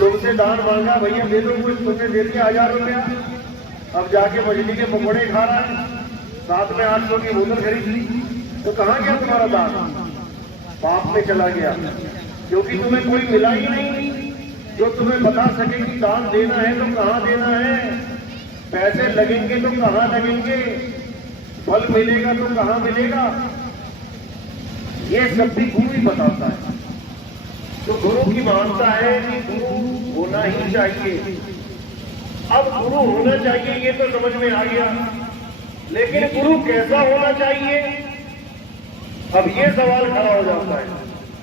तुमसे दान मांगा, भैया दे दो कुछ, तुमने दे दिया 1000 रुपया। अब जाके मछली के पकौड़े खा रहा है, साथ में 800 की बोतल खरीद ली, तो कहाँ गया तुम्हारा दान? पाप में चला गया, क्योंकि तुम्हें कोई मिला ही नहीं जो तुम्हें बता सके कि दान देना है तो कहाँ देना है, पैसे लगेंगे तो कहाँ लगेंगे, फल मिलेगा तो कहाँ मिलेगा। ये सब भी गुरु ही बताता है। तो गुरु की मानता है कि गुरु होना ही चाहिए। अब गुरु होना चाहिए ये तो समझ में आ गया, लेकिन गुरु कैसा होना चाहिए, अब ये सवाल खड़ा हो जाता है,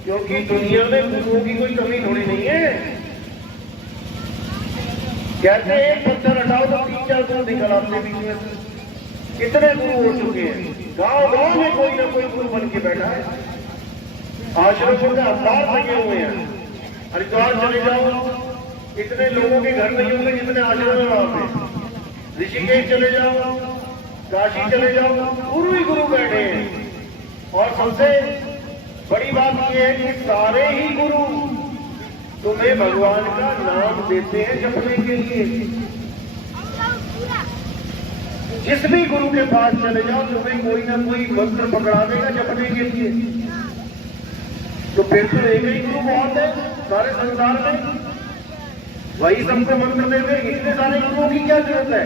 क्योंकि दुनिया में गुरुओं की कोई कमी थोड़ी नहीं है। कहते हैं एक पत्थर हटाओ तो 3-4 गुरु निकल आते बीच में से। कितने गुरु हो चुके हैं, गांव गांव में कोई ना कोई गुरु बन के बैठा है। आश्रमों में अवतार लगे हुए हैं। हरिद्वार चले जाओ, इतने लोगों के घर नहीं होंगे जितने आश्रम में वहां पे। ऋषिकेश चले जाओ, काशी चले जाओ, गुरु ही गुरु बैठे हैं। और सबसे बड़ी बात यह है कि सारे ही गुरु तुम्हें भगवान का नाम देते हैं जपने के लिए। जिस भी गुरु के पास चले जाओ तुम्हें कोई ना कोई मंत्र पकड़ा देगा जपने के लिए। तो फिर तो एक ही गुरु बहुत है सारे संसार में, वही सबको मंत्र दे दे। इतने सारे गुरुओं की क्या जरूरत है?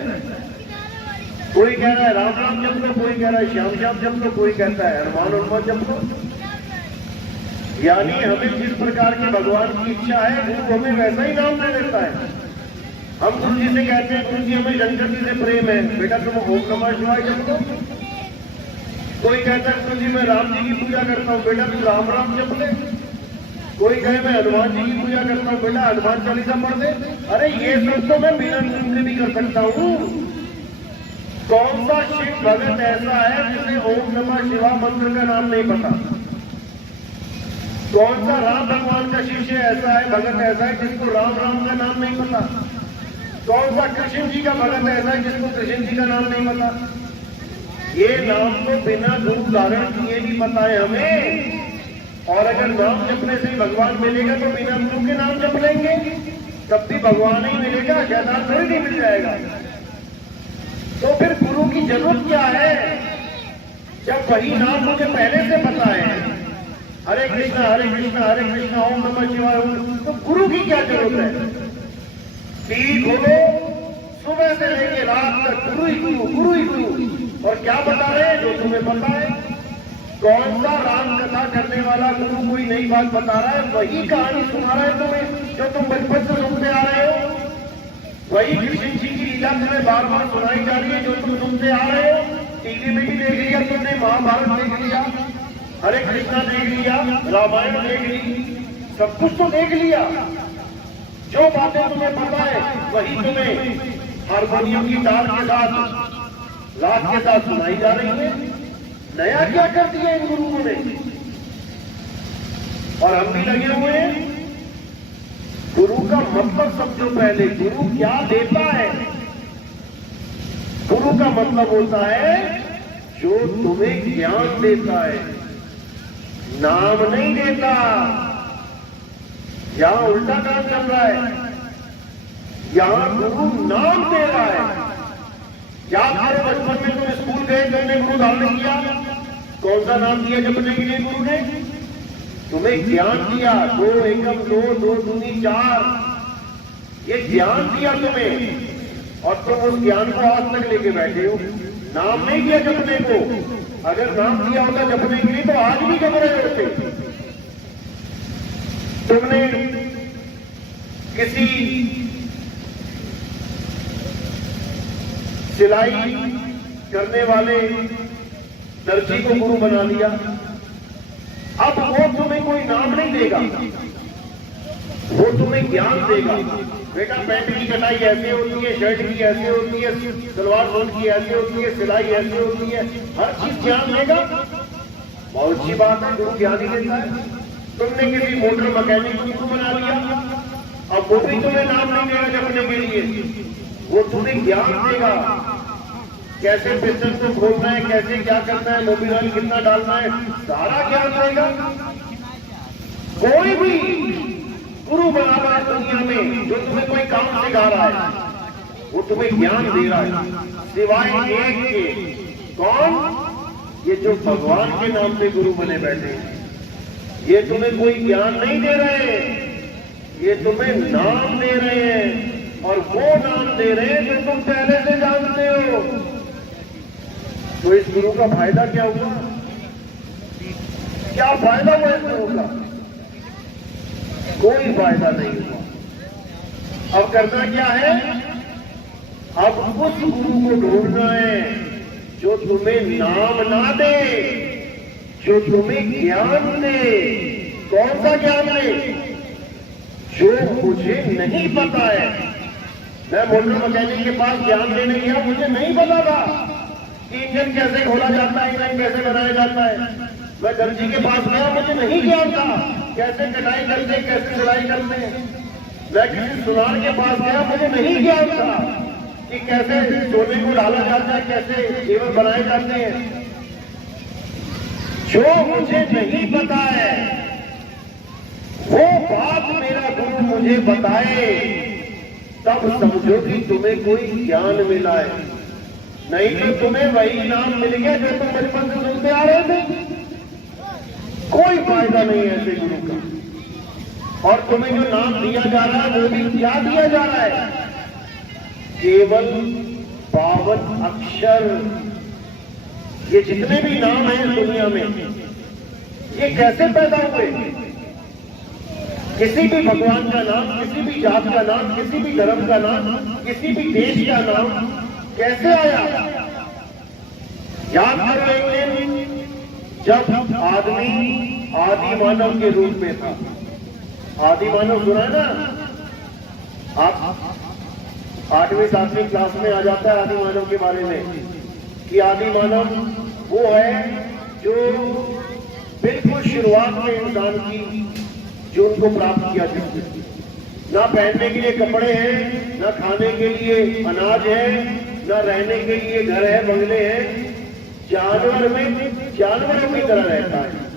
कोई कह रहा है राम राम जप लो, कोई कह रहा है श्याम श्याम जप लो, कोई कहता है हनुमान हनुमान जप लो। यानी हमें जिस प्रकार के भगवान की इच्छा है गुरु हमें वैसा ही नाम दे देता है। हम गुरु जी से कहते हैं गुरु जी हमें शंकर जी से प्रेम है, बेटा तुम ओम नमः शिवाय जप लो। कोई कहता है गुरु जी मैं राम जी की पूजा करता हूँ, बेटा तू राम राम जप ले। कोई कहे मैं हनुमान जी की पूजा करता हूँ, बेटा हनुमान चालीसा पढ़ दे। अरे ये सब तो मैं बिना गुरु के भी कर सकता हूँ। कौन सा शिव भगत ऐसा है जिसे ओम नमः शिवाय मंत्र का नाम नहीं पता? कौन सा राम भगवान का शिष्य ऐसा है, भगत ऐसा है जिसको राम राम का नाम नहीं पता? कौन सा कृष्ण जी का भगत ऐसा है जिसको कृष्ण जी का नाम नहीं पता? ये नाम तो बिना गुरु धारण किए भी पता है हमें। और अगर नाम जपने से भगवान मिलेगा तो बिना गुरु के नाम जप लेंगे, तब भी भगवान ही मिलेगा, शैतान थोड़ी नहीं मिल जाएगा। तो फिर गुरु की जरूरत क्या है जब वही नाम मुझे पहले से पता है? हरे कृष्णा हरे कृष्णा ओम नमः शिवाय। तो गुरु की क्या जरूरत है? ठीक हो सुबह से लेके रात तक गुरु ही गुरु, गुरु ही गुरु। और क्या बता रहे हैं जो तुम्हें पता है? कौन सा राम कथा करने वाला गुरु कोई नई बात बता रहा है? वही कहानी सुना रहा है तुम्हें जो तुम बचपन से सुनते आ रहे हो। वही कृष्ण जी की लीला तुम्हें बार बार सुनाई जा रही है जो तुम सुनते आ रहे हो। टीवी में भी देख लिया तुमने, महाभारत देख लिया, हरे कृष्णा देख लिया, रामायण देख ली, सब कुछ तो देख लिया। जो बातें तुम्हें पता है वही तुम्हें हारमोनियम की तार के साथ, राग के साथ सुनाई जा रही है। नया क्या कर दिया इन गुरुओं ने? और हम भी लगे हुए हैं। गुरु का मतलब समझो पहले, गुरु क्या देता है? गुरु का मतलब होता है जो तुम्हें ज्ञान देता है, नाम नहीं देता। यहां उल्टा काम चल रहा है। यहां गुरु नाम दे रहा है। याद करो बचपन में तुम स्कूल गए, तुमने गुरु धारण किया, कौन सा नाम दिया जपने के लिए? गुरु ने तुम्हें ज्ञान दिया। 2 एकम 2, 2 दूनी 4, ये ज्ञान दिया तुम्हें, और तुम उस ज्ञान को आज तक लेके बैठे हो। नाम नहीं दिया जपने को। अगर नाम दिया होता जपने के लिए तो आज भी जप रहे होते। तुमने किसी सिलाई करने वाले दर्जी को गुरु बना लिया। अब वो तुम्हें कोई नाम नहीं देगा, वो तुम्हें ज्ञान देगा। बेटा पैंट की कटाई ऐसे होती है, शर्ट की ऐसे होती है, सलवार सूट की ऐसे होती है, सिलाई ऐसे होती है, हर चीज ज्ञान देगा। बहुत अच्छी बात है, गुरु ज्ञान ही देता है। तुमने किसी मोटर मैकेनिक को गुरु बना लिया, अब वो भी तुम्हें नाम नहीं देगा जपने के लिए, वो तुम्हें ज्ञान देगा। कैसे बिजनेस को खोलना है, कैसे क्या करना है, मोबिल ऑयल कितना डालना है, सारा ज्ञान देगा। कोई भी गुरु बना रहा है दुनिया में जो तुम्हें कोई काम सिखा रहा है, वो तुम्हें ज्ञान दे रहा है, सिवाय एक के। कौन? ये जो भगवान के नाम पे गुरु बने बैठे हैं। ये तुम्हें कोई ज्ञान नहीं दे रहे, ये तुम्हें नाम दे रहे हैं, और वो नाम दे रहे हैं जो तुम पहले से जानते हो। तो इस गुरु का फायदा क्या हुआ? क्या फायदा हुआ इस गुरु का? कोई फायदा नहीं हुआ। अब करना क्या है? अब उस गुरु को ढूंढना है जो तुम्हें नाम ना दे, जो तुम्हें ज्ञान दे। कौन सा ज्ञान दे? जो मुझे नहीं पता है। मैं मोटर मैकेनिक के पास ज्ञान देने गया, मुझे नहीं पता था कि इंजन कैसे खोला जाता है, इंजन कैसे बनाया जाता है। मैं दर्जी के पास गया, मुझे नहीं ज्ञान था कैसे कटाई करते, कैसे सिलाई करते हैं। मैं किसी सुनार के पास गया, मुझे नहीं ज्ञान था कि कैसे सोने को डाला जाता है, कैसे जेवर बनाए जाते हैं। जो मुझे नहीं पता है वो बात मेरा गुरु मुझे बताए, तब समझो कि तुम्हें कोई ज्ञान मिला है। नहीं तो तुम्हें वही नाम मिल गया जो तुम बचपन से सुनते आ रहे थे। कोई फायदा नहीं है ऐसे गुरु का। और तुम्हें जो नाम दिया जा रहा है वो भी क्या दिया जा रहा है? केवल 52 अक्षर। ये जितने भी नाम हैं दुनिया में, ये कैसे पैदा हुए? किसी भी भगवान का नाम, किसी भी जात का नाम, किसी भी धर्म का नाम, किसी भी देश का नाम कैसे आया? याद करो एक दिन जब आदमी आदि मानव के रूप में था। आदि मानव सुना है ना? आप 8वीं 7वीं क्लास में आ जाता है आदि मानव के बारे में, कि आदि मानव वो है जो बिल्कुल शुरुआत में इंसान की जो उनको प्राप्त किया जाता है। ना पहनने के लिए कपड़े हैं, ना खाने के लिए अनाज है, ना रहने के लिए घर है, बंगले हैं। जानवर में जानवरों की तरह रहता है।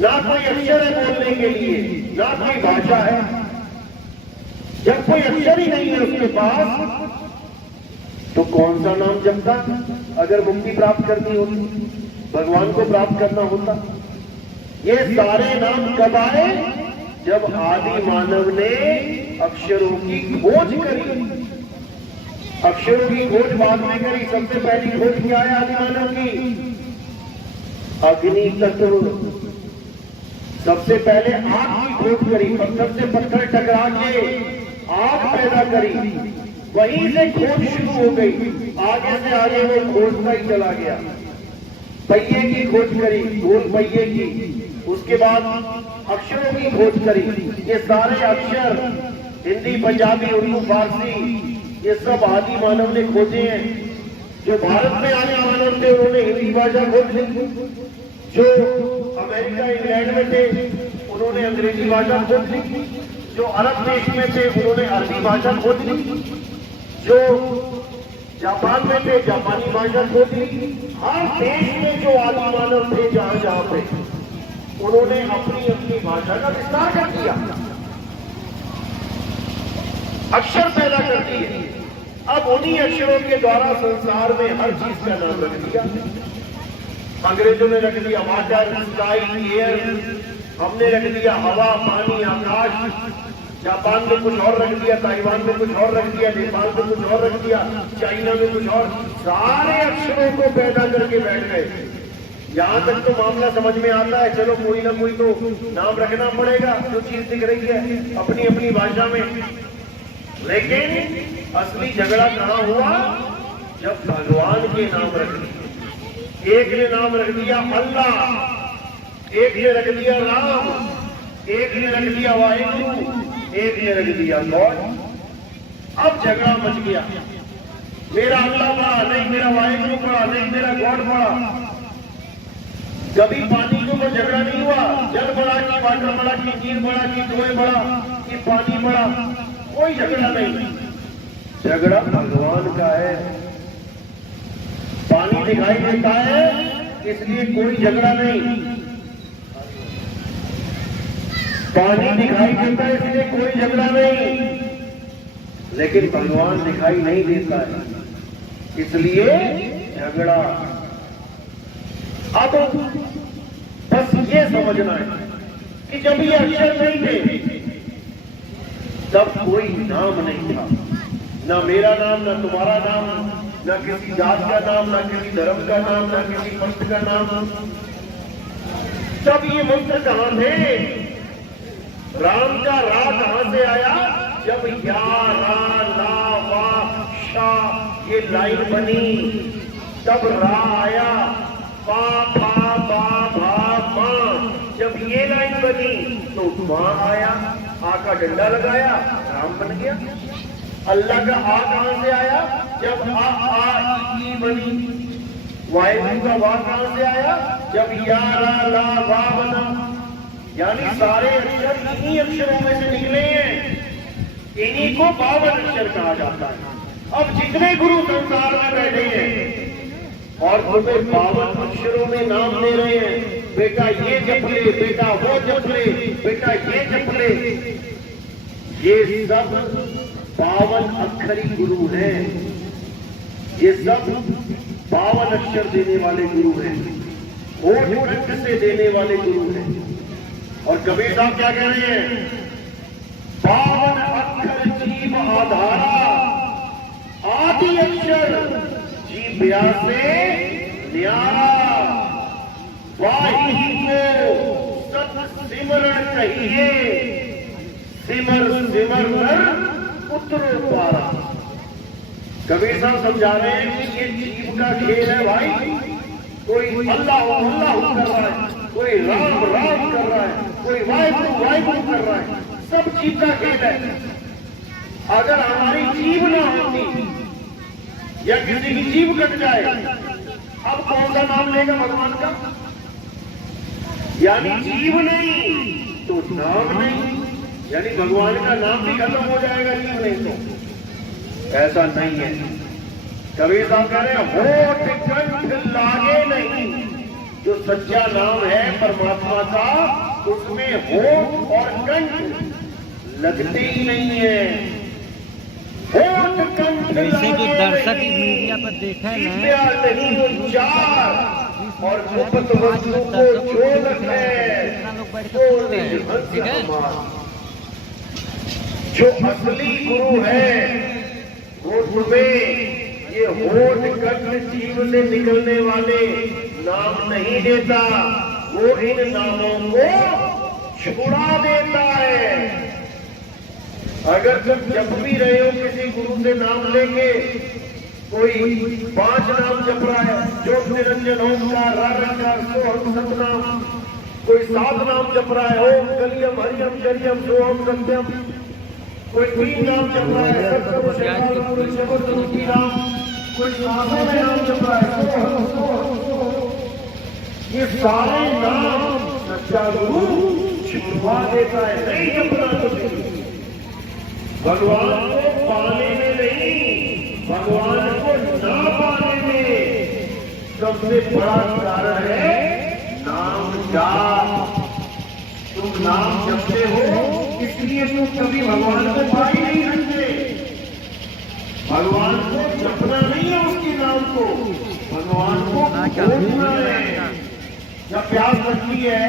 ना कोई अक्षर है बोलने के लिए, ना कोई भाषा है। जब कोई अक्षर ही नहीं है उसके पास, तो कौन सा नाम जपता? अगर मुक्ति प्राप्त करनी होती, भगवान को प्राप्त करना होता। ये सारे नाम कब आए? जब आदि मानव ने अक्षरों की खोज करी। अक्षरों की खोज बाद में करी। सबसे पहली खोज क्या है आदि मानव की? अग्नि तत्व। सबसे पहले आग की खोज करी। पत्थर से पत्थर टकरा के आग पैदा करी। वहीं से खोज शुरू हो गई। आगे से आगे वो खोजता ही चला गया। पहिए की खोज करी, गोल पहिए की। उसके बाद अक्षरों की खोज करी। ये सारे अक्षर हिंदी, पंजाबी, उर्दू, फारसी, ये सब आदि मानव ने खोजे हैं। जो भारत में आने मानव थे उन्होंने हिंदी भाषा खोज ली। जो अमेरिका, इंग्लैंड में थे उन्होंने अंग्रेजी भाषा खोज ली। जो अरब देश में थे उन्होंने अरबी भाषा खोज ली। जो जापान में थे जापानी भाषा खोज ली। हर देश में जो आदि मानव थे जहां जहां पे, उन्होंने अपनी अपनी भाषा का विस्तार कर दिया, अक्षर पैदा कर दिए। अब उन्हीं अक्षरों के द्वारा संसार में हर चीज का नाम रख दिया। अंग्रेजों ने रख दिया वाटर, स्काई, एयर। हमने रख दिया हवा, पानी, आकाश। जापान में कुछ और रख दिया, ताइवान में कुछ और रख दिया, नेपाल में कुछ और रख दिया, चाइना में कुछ और। सारे अक्षरों को पैदा करके बैठ गए। यहां तक तो मामला समझ में आता है, चलो कोई ना कोई तो नाम रखना पड़ेगा जो चीज दिख रही है अपनी अपनी भाषा में। लेकिन असली झगड़ा कहां हुआ? जब भगवान के नाम रख दिए। एक ने नाम रख दिया अल्लाह, एक ने रख दिया राम, एक ने रख दिया वाहिगुरु, एक ने रख दिया गॉड। अब झगड़ा मच गया। मेरा अल्लाह बड़ा नहीं, मेरा वाहिगुरु बड़ा नहीं, मेरा गॉड बड़ा। कभी पानी के ऊपर झगड़ा नहीं हुआ। जल बड़ा कि वाटर बड़ा कि नीर बड़ा कि धुएं बड़ा कि पानी बड़ा, कोई झगड़ा नहीं। झगड़ा भगवान का है। पानी दिखाई देता है इसलिए कोई झगड़ा नहीं। पानी दिखाई देता है इसलिए कोई झगड़ा नहीं। लेकिन भगवान दिखाई नहीं देता है, इसलिए झगड़ा। अब बस ये समझना है कि जब ये अक्षर नहीं थे तब कोई नाम नहीं था, ना मेरा नाम, ना तुम्हारा नाम, ना किसी जात का नाम, ना किसी धर्म का नाम, ना किसी पंथ का नाम। तब ये मंत्र कहां थे? राम का रा कहां से आया? जब या रा ला वा शा ये लाइन बनी तब रा आया, पा पा बा भा मा जब ये लाइन बनी तो मां आया, आ का डंडा लगाया, राम बन गया। अल्लाह का आ कहां से आया? जब आ ई बनी। वाहिगुरु का वाह कहां से आया? जब या रा ला वा बना। यानी सारे अक्षर इन्हीं अक्षरों में से निकले हैं, इन्हीं को 52 अक्षर कहा जाता है। अब जितने गुरु संसार में बैठे हैं और तुम्हें 52 अक्षरों में नाम दे रहे हैं, बेटा ये जप ले, बेटा वो जप ले, बेटा ये जप ले, ये सब 52 अक्षरी गुरु हैं। ये सब 52 अक्षर देने वाले गुरु हैं, होठ से देने वाले गुरु हैं। और कबीर साहब क्या कह रहे हैं? 52 अक्षर जीव आधारा, आदि अक्षर जीव व्यासे न्यारा, वाही को सत सिमरण कहिए, सिमर सिमर कर उतरो पारा। कबीर साहब समझा रहे हैं कि ये जीव का खेल है भाई। कोई अल्लाह कर रहा है, कोई राम राम कर रहा है, कोई वाहिगुरु वाहिगुरु कर रहा है, सब जीव का खेल है। अगर हमारी जीव ना होती या किसी की जीव कट जाए, अब कौन सा नाम लेगा भगवान का? यानी जीव नहीं तो नाम नहीं, यानी भगवान का नाम भी खत्म हो जाएगा जीव नहीं तो। ऐसा नहीं है। कबीर साहब कह रहे हैं होठ कंठ लागे नहीं। जो सच्चा नाम है परमात्मा का, उसमें होठ और कंठ लगते ही नहीं है। होठ कंठ वैसे जो दर्शक मीडिया पर देखे नहीं चार और गुप्त वस्तु को छोड़ है, जो असली गुरु है वो तुम्हें ये होठ कंठ जीव से निकलने वाले नाम नहीं देता, वो इन नामों को छुड़ा देता है। अगर तुम जप भी रहे हो किसी गुरु से नाम लेके, कोई 5 नाम जप रहा है, ज्योत निरंजन ओंकार रारंकार सोहम सतनाम, कोई 7 नाम जप रहा है, ओम कलियम हरियम शरियम सोहम सत्यम, कोई 3 नाम जप रहा है, सत्संग शिव राम, कोई 7 में नाम जप रहा है, सोहम सोहम सोहम। ये सारे नाम सच्चा गुरु छुपा देता है, नहीं जपना कुछ। भगवान को पाने में नहीं, भगवान को ना पाने में सबसे बड़ा कारण है नाम जाप। तुम नाम जपते हो इसलिए तुम कभी भगवान को पा ही नहीं सकते। भगवान को जपना नहीं है उसके नाम को, भगवान को खोजना है। जब प्यास लगती है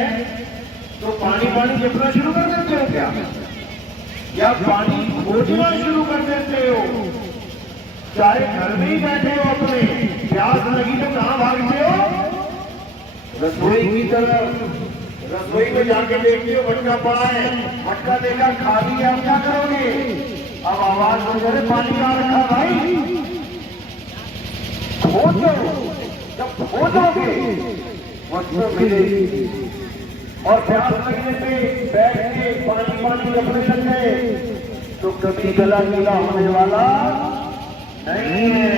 तो पानी पानी जपना शुरू कर देते हो क्या? या पानी खोजना शुरू कर देते हो? चाहे घर में ही बैठे हो अपने, प्यास लगी तो कहां भागते हो? रसोई की तरफ। रसोई में जाके देखते हो मटका पड़ा है, मटका देखा खाली है, आप क्या करोगे? अब आवाज हो जाए पानी कहां रखा भाई? खोदो, जब खोदोगे वस्तु मिलेगी। और प्यास लगने पे बैठ के पानी पानी जपने लग गए तो कभी गला गीला होने वाला नहीं है।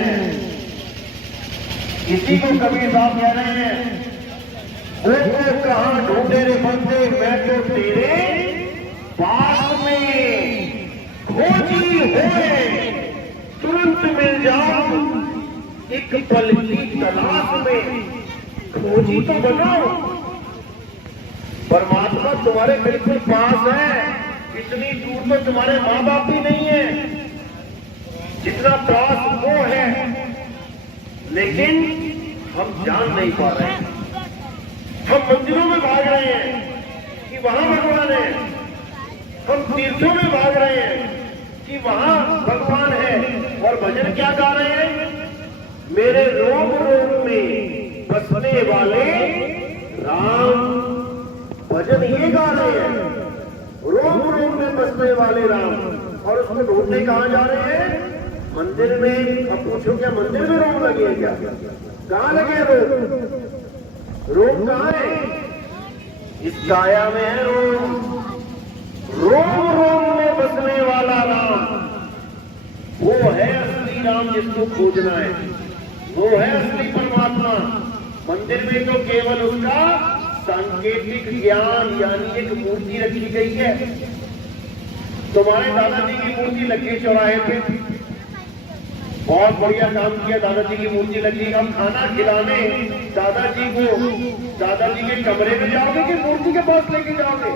इसी को कबीर साहब कह रहे हैं, वो कहां ढूंढे रे बंदे, मैं तो तेरे पास में खोजी होए, तुरंत मिल जाओ एक पल की तलाश में। खोजी तो बनाओ, परमात्मा तुम्हारे बिल्कुल पास है। इतनी दूर तो तुम्हारे माँ बाप भी नहीं है, जितना त्रास वो है, लेकिन हम जान नहीं पा रहे हैं। हम मंदिरों में भाग रहे हैं कि वहां भगवान है, हम तीर्थों में भाग रहे हैं कि वहां भगवान है, और भजन क्या गा रहे हैं? मेरे रोम रोम में बसने वाले राम, भजन ये गा रहे हैं, रोम रोम में बसने वाले राम। और उसको ढूंढने कहां जा रहे हैं? मंदिर में। अब पूछो क्या मंदिर में रोम लगे हैं क्या? कहां लगे रोम? रोम कहां है? इस काया में है रोम। रोम रोम में बसने वाला राम, वो है असली राम जिसको खोजना है, वो है असली परमात्मा। मंदिर में तो केवल उसका सांकेतिक ज्ञान यानी एक मूर्ति रखी गई है। तुम्हारे दादाजी की मूर्ति लगी चौराहे पे, बहुत बढ़िया काम किया। दादाजी की मूर्ति लगी, हम खाना खिलाने दादाजी को, दादाजी के कमरे में जाओगे कि मूर्ति के पास लेके जाओगे?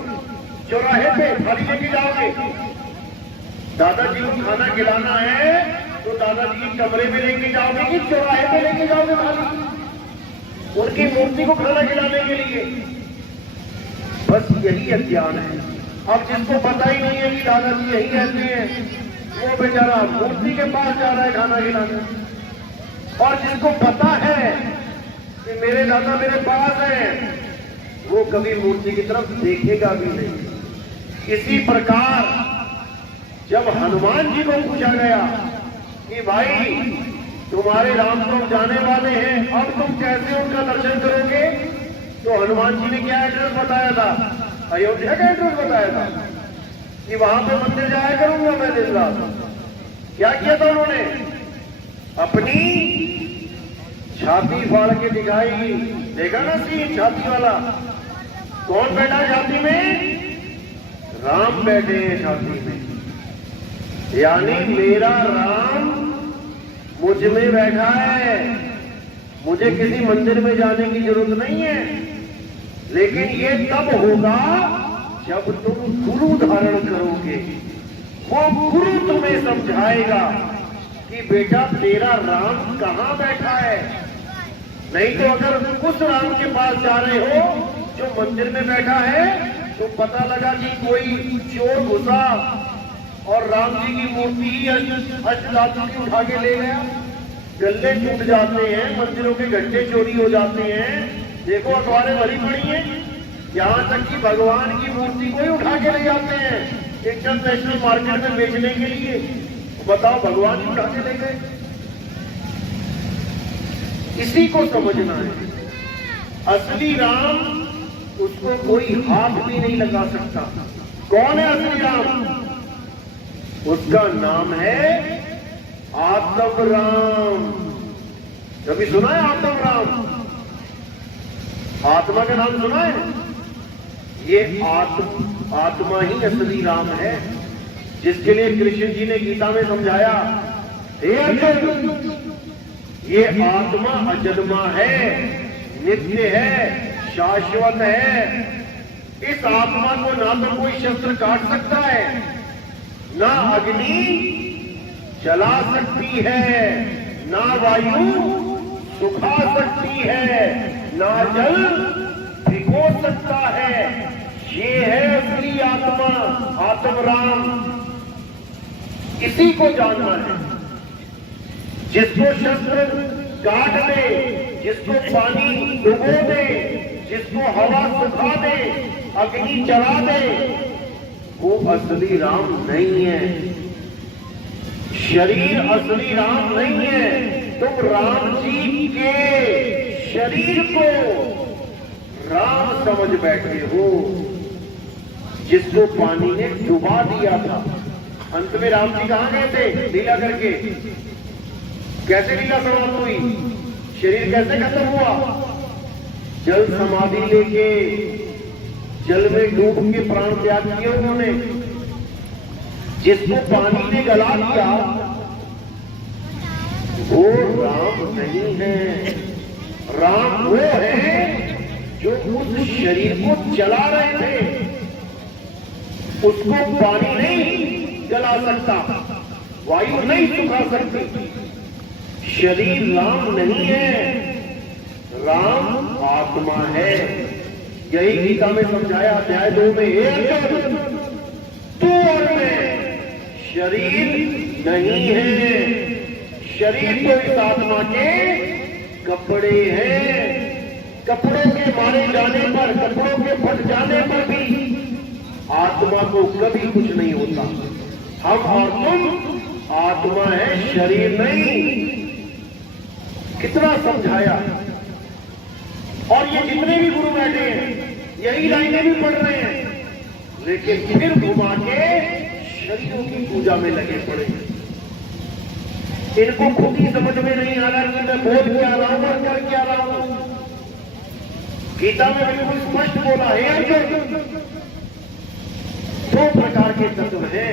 चौराहे पे थाली लेके जाओगे? दादाजी को खाना खिलाना है तो दादाजी के कमरे में लेके जाओगे कि चौराहे पे लेके जाओगे थाली? उनकी मूर्ति को खाना खिलाने के लिए। बस यही अज्ञान है। अब जिसको पता ही नहीं है कि दादाजी यही रहते हैं, वो बेचारा मूर्ति के पास जा रहा है खाना खिलाने। और जिसको पता है कि मेरे दादा मेरे पास है, वो कभी मूर्ति की तरफ देखेगा भी नहीं। इसी प्रकार जब हनुमान जी को पूछा गया कि भाई तुम्हारे राम तो जाने वाले हैं, अब तुम कैसे उनका दर्शन करोगे? तो हनुमान जी ने क्या एड्रेस बताया था? अयोध्या का एड्रेस बताया था कि वहां पे मंदिर जाया करूंगा मैं दिन रात। क्या किया था उन्होंने? अपनी छाती फाड़ के दिखाई। देखा ना सीन छाती वाला? कौन बैठा छाती में? राम बैठे हैं छाती में। यानी मेरा राम मुझ में बैठा है, मुझे किसी मंदिर में जाने की जरूरत नहीं है। लेकिन ये तब होगा जब तुम गुरु धारण करोगे। वो गुरु तुम्हें समझाएगा कि बेटा तेरा राम कहां बैठा है। नहीं तो अगर उस राम के पास जा रहे हो जो मंदिर में बैठा है, तो पता लगा कि कोई चोर घुसा और राम जी की मूर्ति ही अष्टधातु की उठा के ले गया। गल्ले टूट जाते हैं, मंदिरों के घंटे चोरी हो जाते हैं। देखो अखबारें भरी पड़ी हैं, यहाँ तक कि भगवान की मूर्ति को ही उठा के ले जाते हैं इंटरनेशनल मार्केट में बेचने के लिए। बताओ, भगवान ही उठा के ले गए। इसी को समझना है। असली राम, उसको कोई हाथ भी नहीं लगा सकता। कौन है असली राम? उसका नाम है आत्म राम। कभी सुना है आत्म राम? आत्मा का नाम सुना है? ये आत्मा ही असली राम है, जिसके लिए कृष्ण जी ने गीता में समझाया, हे अर्जुन, ये आत्मा अजन्मा है, नित्य है, शाश्वत है। इस आत्मा को ना तो कोई शस्त्र काट सकता है, ना अग्नि जला सकती है, ना वायु सुखा सकती है, ना जल भिगो सकता है। ये है असली आत्मा, आत्म राम। इसी को जानना है। जिसको शस्त्र काट दे, जिसको पानी डुबो दे, जिसको हवा सुखा दे, अग्नि जला दे, वो असली राम नहीं है। शरीर असली राम नहीं है। तुम राम जी के शरीर को राम समझ बैठे हो, जिसको पानी ने डुबा दिया था। अंत में राम जी कहां गए थे लीला करके? कैसे लीला समाप्त हुई? शरीर कैसे खत्म हुआ? जल समाधि लेके जल में डूब के प्राण त्याग किए उन्होंने। जिसको पानी ने गला दिया वो राम नहीं है। राम वो है जो उस शरीर को जला रहे थे। उसको पानी नहीं जला सकता। वायु नहीं सुखा सकती। शरीर राम नहीं है, राम आत्मा है। यही गीता में समझाया अध्याय 2 में, हे अर्जुन तू और मैं शरीर नहीं है, शरीर तो इस आत्मा के कपड़े हैं। कपड़ों के मारे जाने पर, कपड़ों के फट जाने पर भी आत्मा को कभी कुछ नहीं होता। हम और तुम आत्मा है, शरीर नहीं। कितना समझाया। और ये जितने भी गुरु बैठे हैं यही लाइनें भी पढ़ रहे हैं, लेकिन फिर घुमा के शरीरों की पूजा में लगे पड़े। इनको खुद ही समझ में नहीं आ रहा कि मैं बोल क्या रहा हूं और कर क्या रहा हूं। गीता में बिल्कुल स्पष्ट बोला है अर्जुन, 2 प्रकार के तत्व हैं,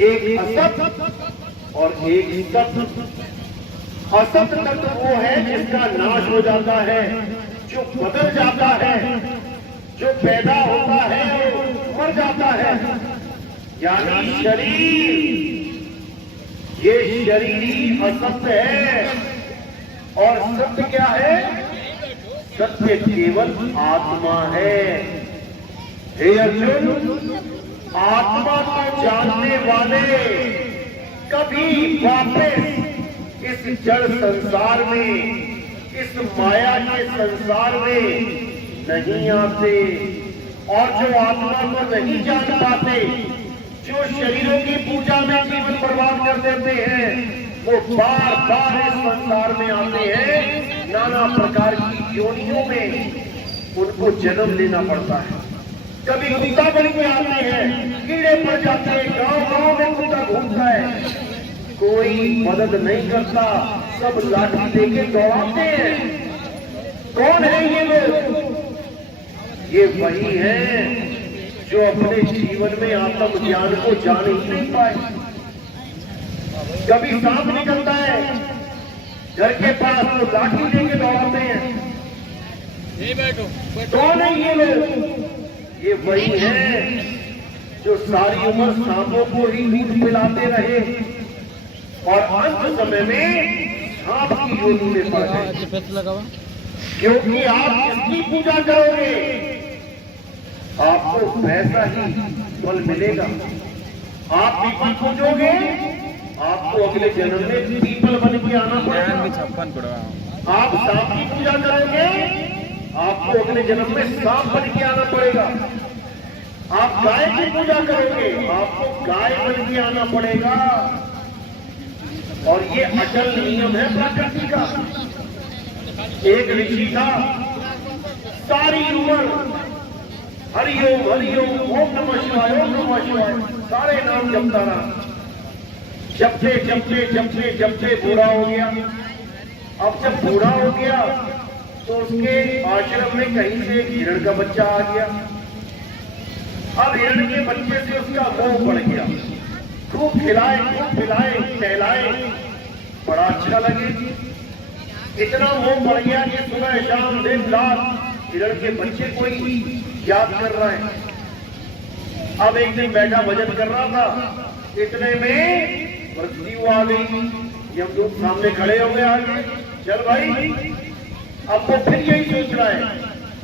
एक असत और एक सत। असत तत्व वो है जिसका नाश हो जाता है, जो बदल जाता है, जो पैदा होता है और मर जाता है, यानी शरीर। ये शरीर असत्य है। और सत्य क्या है? सत्य केवल आत्मा है। हे अर्जुन, आत्मा को जानने वाले कभी वापस इस जड़ संसार में, इस माया के संसार में नहीं आते। और जो आत्मा को नहीं जान पाते, जो शरीरों की पूजा में जीवन बर्बाद कर देते हैं, वो बार बार इस संसार में आते हैं। नाना प्रकार की योनियों में उनको जन्म लेना पड़ता है। कभी कुत्ता बन के आते हैं, कीड़े पड़ जाते हैं, गांव गांव में कुत्ता घूमता है, कोई मदद नहीं करता, सब लाठी देके दौड़ाते हैं। कौन है ये लोग? ये वही हैं जो अपने जीवन में आत्म ज्ञान को जान ही नहीं पाए। कभी सांप निकलता है घर के पास, तो लाठी लेके दौड़ाते हैं। कौन है ये लोग? ये वही हैं जो सारी उम्र सांपों को ही दूध पिलाते रहे और अंत समय में सांप की योनि में पड़ गए। क्योंकि आप जिसकी पूजा करोगे आपको वैसा ही फल मिलेगा। आप पीपल पूजोगे, आपको अगले जन्म में पीपल बन के आना पड़ेगा। आप सांप की पूजा करोगे, आपको अगले जन्म में सांप बन के आना पड़ेगा। आप गाय की पूजा करोगे, आपको गाय बन के आना पड़ेगा। और ये अचल नियम है प्रकृति का। एक ऋषि था, सारी उम्र हरिओम हरिओम, ओम नमः शिवाय, ओम नमः शिवाय सारे नाम जपता रहा। जपते जपते जपते जपते बूढ़ा हो गया। अब जब बूढ़ा हो गया तो उसके आश्रम में कहीं से एक हिरण का बच्चा आ गया। अब हिरण के बच्चे से उसका मोह पड़ गया। खूब खिलाए, खूब पिलाए, टहलाए, बड़ा अच्छा लगे। इतना मोह पड़ गया कि सुबह शाम दिन रात हिरण के बच्चे को ही याद कर रहा है। अब एक दिन बैठा भजन कर रहा था, इतने में मृत्यु आ गई। यमदूत सामने खड़े हो गए आगे, चल भाई। अब वो फिर यही सोच रहा है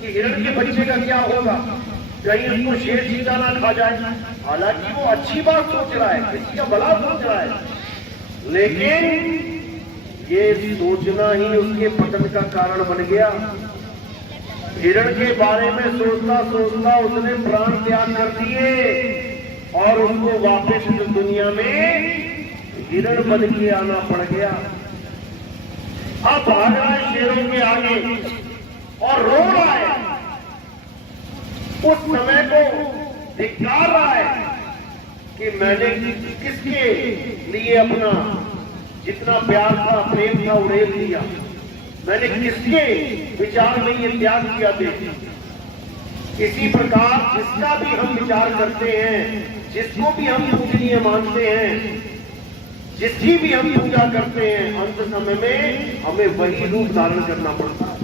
कि हिरण के बच्चे का क्या होगा, कहीं उसको शेर चीता ना खा जाए। हालांकि वो अच्छी बात सोच रहा है, किसी का भला सोच रहा है, लेकिन ये सोचना ही उसके पतन का कारण बन गया। हिरण के बारे में सोचता सोचता उसने प्राण त्याग कर दिए और उसको वापस इस दुनिया में हिरण बन के आना पड़ गया। अब भाग रहा है शेरों के आगे और रो रहा है, उस समय को धिक्कार रहा है कि मैंने किसके लिए अपना जितना प्यार था, प्रेम था, उड़ेल दिया। मैंने किसके विचार में ये त्याग किया थे। इसी प्रकार जिसका भी हम विचार करते हैं, जिसको भी हम पूजनीय मानते हैं, जिसकी भी हम पूजा करते हैं, अंत समय में हमें वही रूप धारण करना पड़ता है।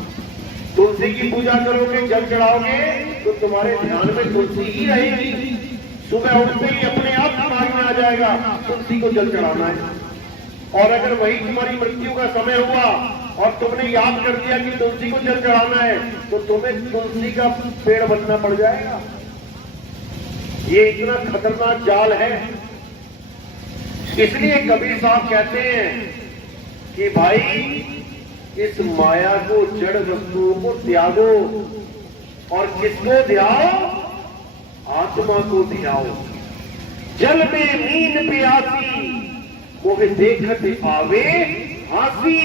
तुलसी की पूजा करोगे, जल चढ़ाओगे, तो तुम्हारे ध्यान में तुलसी ही रहेगी। सुबह उठते ही अपने आप दिमाग में आ आ जाएगा, तुलसी को जल चढ़ाना है। और अगर वही तुम्हारी मृत्यु का समय हुआ और तुमने याद कर दिया कि तुलसी को जल चढ़ाना है, तो तुम्हें तुलसी का पेड़ बनना पड़ जाएगा। ये इतना खतरनाक जाल है। इसलिए कबीर साहब कहते हैं कि भाई इस माया को, जड़ वस्तुओं को त्यागो। और किसको ध्याओ? आत्मा को ध्याओ। जल में मीन प्यासी, वो देखत आवे हासी।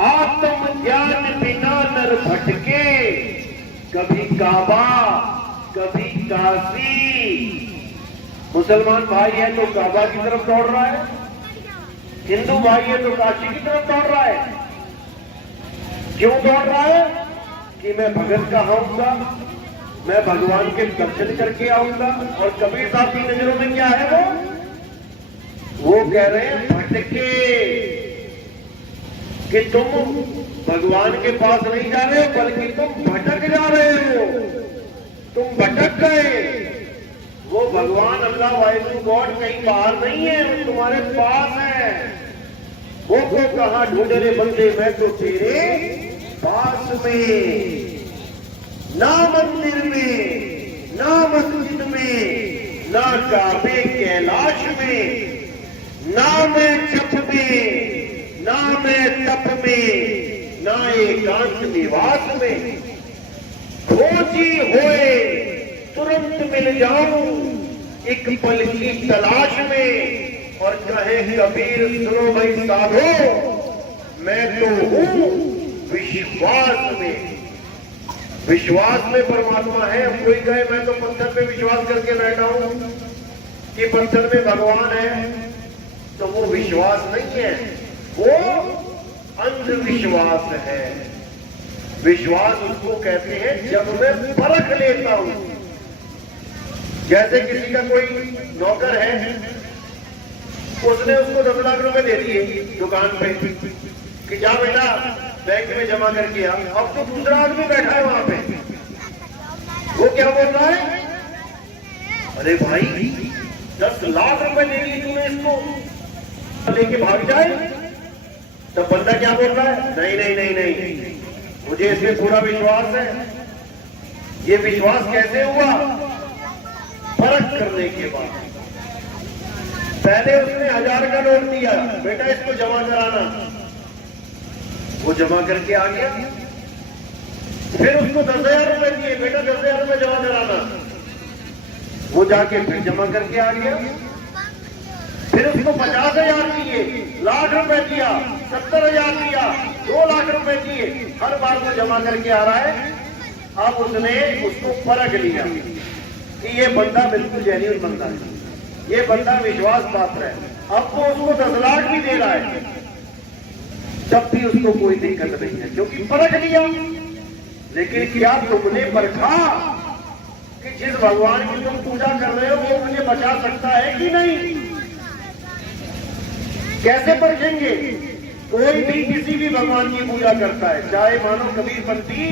आत्म ज्ञान बिना नर भटके, कभी काबा कभी काशी। मुसलमान भाई है तो काबा की तरफ दौड़ रहा है, हिंदू भाई है तो काशी की तरफ दौड़ रहा है। क्यों दौड़ रहा है? कि मैं भगत का होऊंगा, मैं भगवान के दर्शन करके आऊंगा। और कबीर साहब की नजरों में क्या है? वो कह रहे हैं भटके, कि तुम भगवान के पास नहीं जा रहे हो, बल्कि तुम भटक जा रहे हो। तुम भटक गए। वो भगवान अल्लाह वाहिद गॉड कहीं बाहर नहीं है, वो तुम्हारे पास है। वो को कहा ढूंढ रे बंदे, मैं तो तेरे पास में। ना मंदिर में, ना मस्जिद में, ना काबे कैलाश में, ना मैं छप में, ना मैं तप में, ना एकांत निवास में। खोजी होए तुरंत मिल जाऊं, एक पल की तलाश में। और कहे कबीर सुनो भाई साधो, मैं तो हूं विश्वास में। विश्वास में परमात्मा है। अब कोई कहे मैं तो पत्थर पे विश्वास करके बैठा हूं कि पत्थर में भगवान है, तो वो विश्वास नहीं है, वो अंधविश्वास है। विश्वास उसको कहते हैं जब मैं परख लेता हूं। जैसे किसी का कोई नौकर है, उसने उसको 10 लाख रुपए दे दिए दुकान पे कि जा बेटा बैंक में जमा करके आ। अब तो दूसरा आदमी बैठा है वहां पे, वो क्या बोल रहा है? अरे भाई 10 लाख रुपए दे दिए तूने इसको, लेके भाग जाए। तब बंदा क्या बोल रहा है? नहीं नहीं नहीं नहीं, मुझे इसमें पूरा विश्वास है। ये विश्वास कैसे हुआ? परख करने के बाद। पहले उसने 1000 का नोट दिया, बेटा इसको जमा कराना, वो जमा करके आ गया। फिर उसको 10,000 रुपए दिए, बेटा 10,000 रुपए जमा कराना, वो जाके फिर जमा करके आ गया। फिर उसको 50,000 दिए, लाख रुपए दिया, 70,000 दिया, 2 लाख रुपए दिए, हर बार वो जमा करके आ रहा है। अब उसने उसको परख लिया कि ये बंदा बिल्कुल जेन्युइन बंदा है, ये बंदा विश्वास पात्र है। अब तो उसको 10 लाख भी दे रहा है, तब भी उसको कोई दिक्कत नहीं है, क्योंकि परख लिया। लेकिन क्या तुमने परखा कि जिस भगवान की तुम पूजा कर रहे हो वो मुझे बचा सकता है कि नहीं? कैसे परखेंगे? कोई भी किसी भी भगवान की पूजा करता है, चाहे मानो कबीरपंथी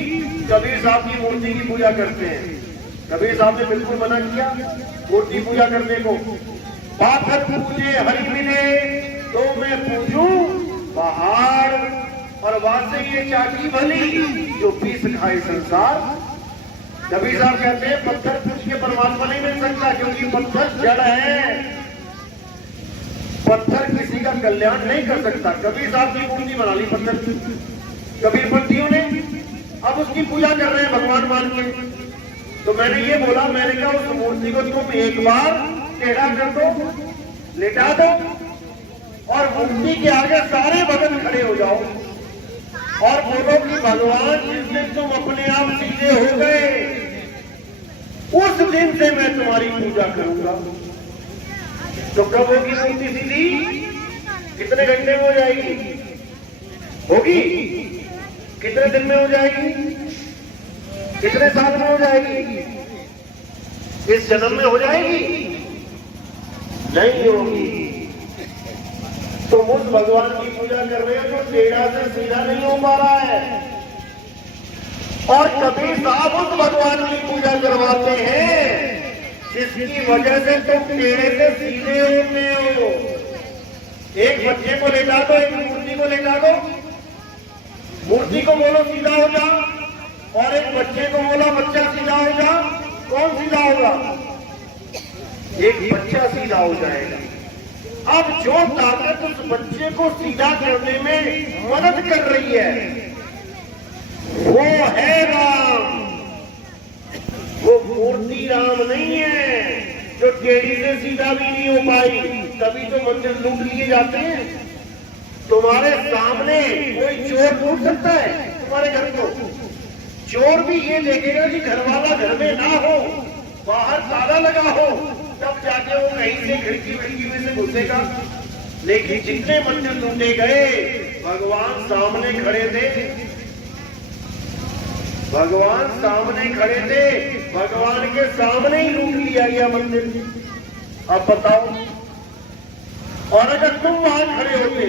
कबीर साहब की मूर्ति की पूजा करते हैं। कबीर साहब ने बिल्कुल मना किया मूर्ति पूजा करने को। पाथर पूजे हरि मिले तो मैं पूजूं पहाड़, और वासे ये चाकी भली जो पीस खाए संसार। कबीर साहब कहते हैं पत्थर पूछ के परमात्मा नहीं मिल सकता, क्योंकि पत्थर जड़ है। पत्थर किसी का कल्याण नहीं कर सकता। कबीर साहब की मूर्ति बना ली पत्थर की कबीरपंथियों ने, अब उसकी पूजा कर रहे हैं भगवान मान के। तो मैंने ये बोला, मैंने कहा उस मूर्ति को तुम एक बार टेढ़ा कर दो, लेटा दो, और मूर्ति के आगे सारे भगत खड़े हो जाओ और बोलो कि भगवान जिस दिन तुम अपने आप सीधे हो गए, उस दिन से मैं तुम्हारी पूजा करूंगा। तो कब होगी मूर्ति सीधी? कितने घंटे में हो जाएगी? होगी? कितने दिन में हो जाएगी? कितने साल में हो जाएगी? इस जन्म में हो जाएगी? नहीं होगी। तुम उस भगवान की पूजा कर रहे हो जो टेढ़ा से सीधा नहीं हो पा रहा है। और कबीर साहब उस भगवान की पूजा करवाते हैं जिसकी वजह से तुम टेढ़े से सीधे होते हो। एक बच्चे को लेटा दो, एक मूर्ति को लेटा दो, मूर्ति को बोलो सीधा हो जा, और एक बच्चे को बोलो बच्चा सीधा हो जा, कौन सीधा होगा? एक बच्चा सीधा हो जाएगा। अब जो ताकत उस बच्चे को सीधा करने में मदद कर रही है वो है राम, वो मूर्ति राम नहीं है जो टेढ़ी से सीधा भी नहीं हो पाई। तभी तो मंदिर लूट लिए जाते हैं। तुम्हारे सामने कोई चोर लूट सकता है तुम्हारे घर को? चोर भी ये देखेगा कि घर वाला घर में ना हो, बाहर ताला लगा हो, तब जाके वो कहीं से खिड़की में से घुसेगा। लेकिन जितने मंदिर लूटे गए भगवान सामने खड़े थे, भगवान सामने खड़े थे, भगवान के सामने ही लूट लिया गया मंदिर। अब बताओ, और अगर तुम वहां खड़े होते,